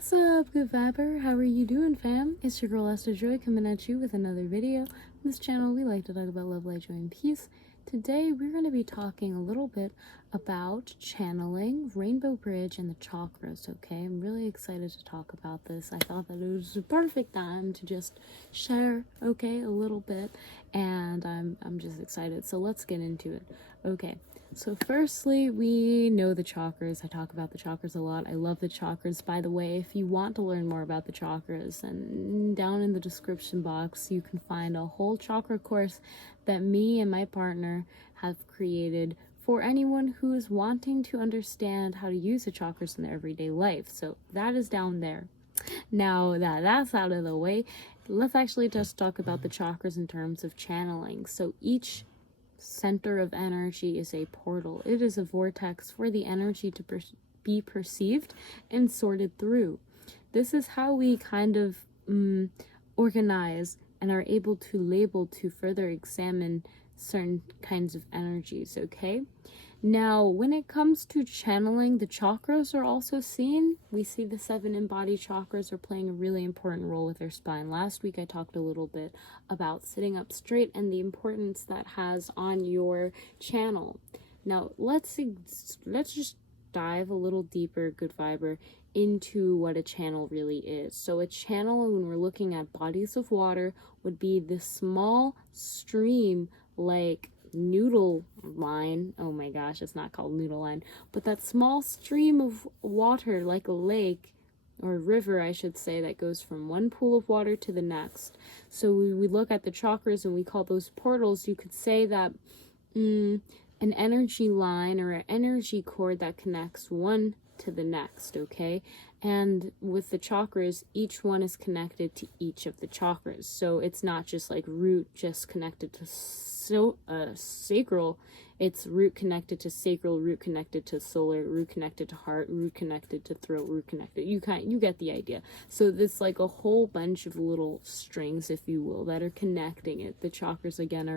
What's up, good viber? How are you doing, fam? It's your girl Esther Joy coming at you with another video. On this channel, we like to talk about love, light, joy, and peace. Today, we're going to be talking a little bit about channeling, Rainbow Bridge, and the chakras, okay? I'm really excited to talk about this. I thought that it was the perfect time to just share, okay, a little bit, and I'm just excited. So let's get into it. Okay. So firstly, we know the chakras. I talk about the chakras a lot. I love the chakras. By the way, if you want to learn more about the chakras, and down in the description box, you can find a whole chakra course that me and my partner have created for anyone who is wanting to understand how to use the chakras in their everyday life. So that is down there. Now that that's out of the way, let's actually just talk about the chakras in terms of channeling. So each center of energy is a portal. It is a vortex for the energy to be perceived and sorted through. This is how we kind of organize and are able to label to further examine certain kinds of energies, okay? Now, when it comes to channeling, the chakras are also seen. We see the 7 embodied chakras are playing a really important role with our spine. Last week, I talked a little bit about sitting up straight and the importance that has on your channel. Now, let's just dive a little deeper, good viber, into what a channel really is. So a channel, when we're looking at bodies of water, would be this small stream like noodle line. Oh my gosh, it's not called noodle line, but that small stream of water like a lake or river, I should say, that goes from one pool of water to the next. So we look at the chakras and we call those portals. You could say that an energy line or an energy cord that connects one to the next, okay? And with the chakras, each one is connected to each of the chakras. So it's not just like root just connected to sacral. It's root connected to sacral, root connected to solar, root connected to heart, root connected to throat, root connected. You get the idea. So it's like a whole bunch of little strings, if you will, that are connecting it. The chakras, again,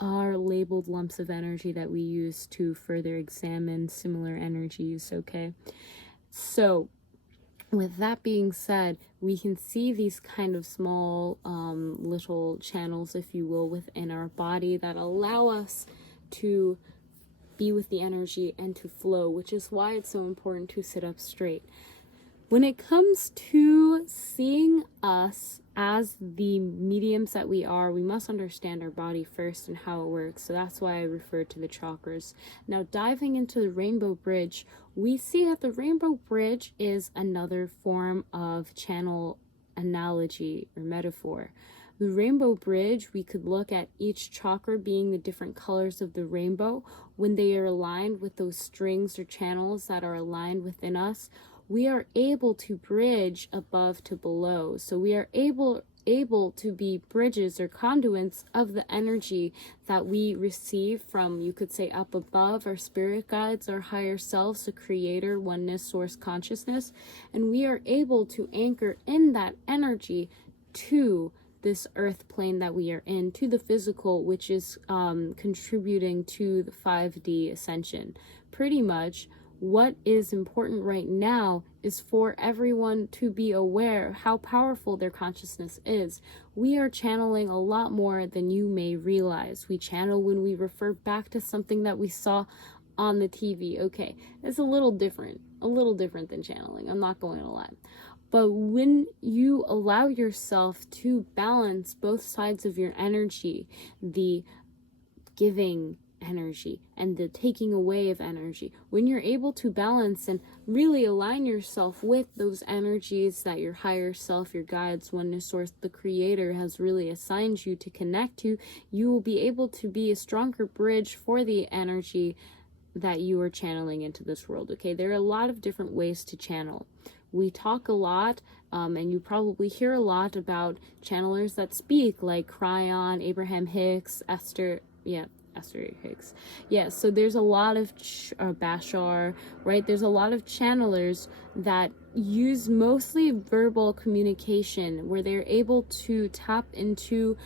are labeled lumps of energy that we use to further examine similar energies, okay? So with that being said, we can see these kind of small little channels, if you will, within our body that allow us to be with the energy and to flow, which is why it's so important to sit up straight. When it comes to seeing us as the mediums that we are, we must understand our body first and how it works. So that's why I refer to the chakras. Now, diving into the Rainbow Bridge, we see that the Rainbow Bridge is another form of channel analogy or metaphor. The Rainbow Bridge, we could look at each chakra being the different colors of the rainbow. When they are aligned with those strings or channels that are aligned within us, we are able to bridge above to below. So we are able to be bridges or conduits of the energy that we receive from, you could say, up above, our spirit guides, our higher selves, the creator, oneness, source consciousness. And we are able to anchor in that energy to this earth plane that we are in, to the physical, which is contributing to the 5D ascension. Pretty much what is important right now is for everyone to be aware how powerful their consciousness is. We are channeling a lot more than you may realize. We channel when we refer back to something that we saw on the TV. Okay, it's a little different than channeling. I'm not going to lie. But when you allow yourself to balance both sides of your energy, the giving energy and the taking away of energy, when you're able to balance and really align yourself with those energies that your higher self, your guides, oneness, source, the creator has really assigned you to connect to, you will be able to be a stronger bridge for the energy that you are channeling into this world, okay? There are a lot of different ways to channel. We talk a lot, and you probably hear a lot about channelers that speak, like Cryon, Abraham Hicks, Esther Hicks. Yeah, so there's a lot of Bashar, right? There's a lot of channelers that use mostly verbal communication where they're able to tap into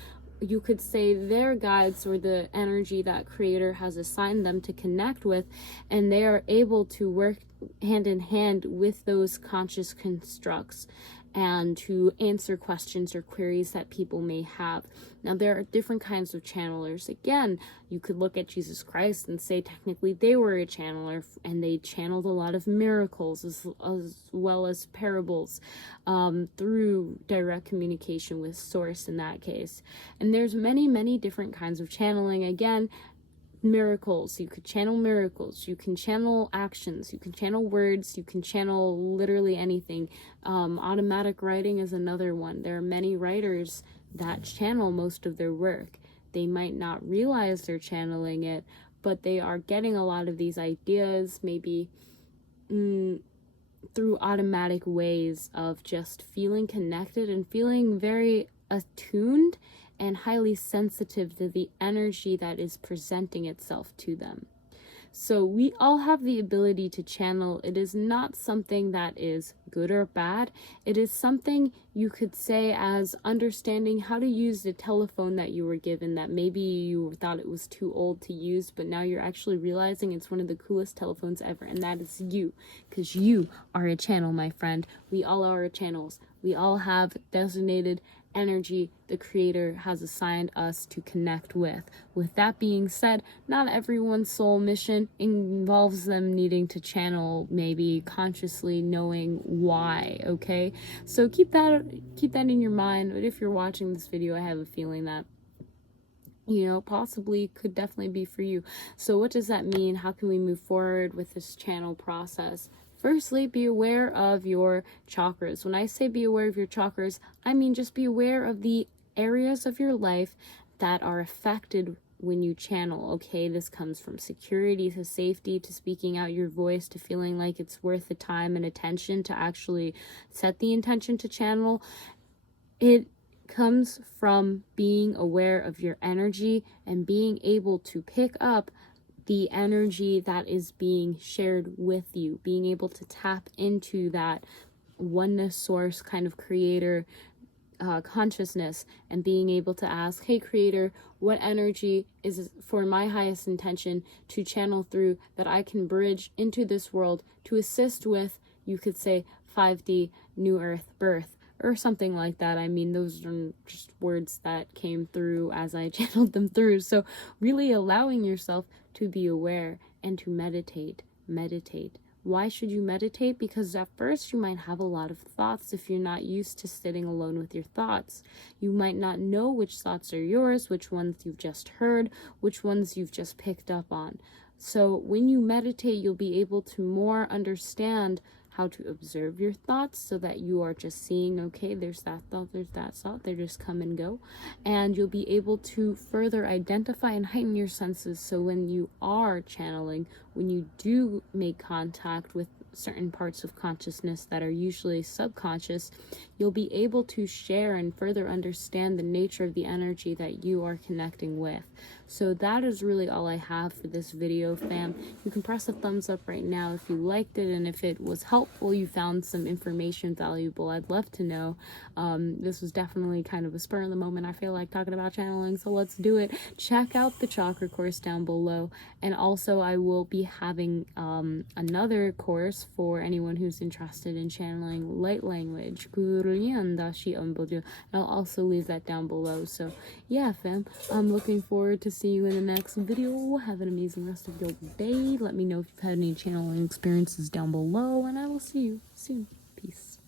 you could say their guides or the energy that creator has assigned them to connect with, and they are able to work hand in hand with those conscious constructs and to answer questions or queries that people may have. Now, there are different kinds of channelers. Again, you could look at Jesus Christ and say technically they were a channeler, and they channeled a lot of miracles as well as parables through direct communication with source in that case. And there's many different kinds of channeling. Again, miracles, you could channel miracles, you can channel actions, you can channel words, you can channel literally anything. Automatic writing is another one. There are many writers that channel most of their work. They might not realize they're channeling it, but they are getting a lot of these ideas maybe through automatic ways of just feeling connected and feeling very attuned and highly sensitive to the energy that is presenting itself to them. So we all have the ability to channel. It is not something that is good or bad. It is something you could say as understanding how to use the telephone that you were given, that maybe you thought it was too old to use, but now you're actually realizing it's one of the coolest telephones ever, and that is you, because you are a channel, my friend. We all are channels. We all have designated energy the creator has assigned us to connect with. With that being said, not everyone's soul mission involves them needing to channel, maybe consciously knowing why, okay? So keep that in your mind. But if you're watching this video, I have a feeling that, you know, possibly could definitely be for you. So what does that mean? How can we move forward with this channel process? Firstly, be aware of your chakras. When I say be aware of your chakras, I mean just be aware of the areas of your life that are affected when you channel, okay? This comes from security to safety to speaking out your voice to feeling like it's worth the time and attention to actually set the intention to channel. It comes from being aware of your energy and being able to pick up the energy that is being shared with you, being able to tap into that oneness source kind of creator consciousness, and being able to ask, hey creator, what energy is for my highest intention to channel through that I can bridge into this world to assist with, you could say, 5D new earth birth, or something like that. I mean, those are just words that came through as I channeled them through. So really allowing yourself to be aware and to meditate. Why should you meditate? Because at first you might have a lot of thoughts if you're not used to sitting alone with your thoughts. You might not know which thoughts are yours, which ones you've just heard, which ones you've just picked up on. So when you meditate, you'll be able to more understand how to observe your thoughts, so that you are just seeing, okay, there's that thought, they just come and go, and you'll be able to further identify and heighten your senses. So when you are channeling, when you do make contact with certain parts of consciousness that are usually subconscious, you'll be able to share and further understand the nature of the energy that you are connecting with. So that is really all I have for this video, fam. You can press a thumbs up right now if you liked it, and if it was helpful, you found some information valuable, I'd love to know. This was definitely kind of a spur of the moment. I feel like talking about channeling, so let's do it. Check out the chakra course down below, and also I will be having another course for anyone who's interested in channeling light language. And I'll also leave that down below. So yeah, fam, I'm looking forward to see you in the next video. Have an amazing rest of your day. Let me know if you've had any channeling experiences down below, and I will see you soon. Peace.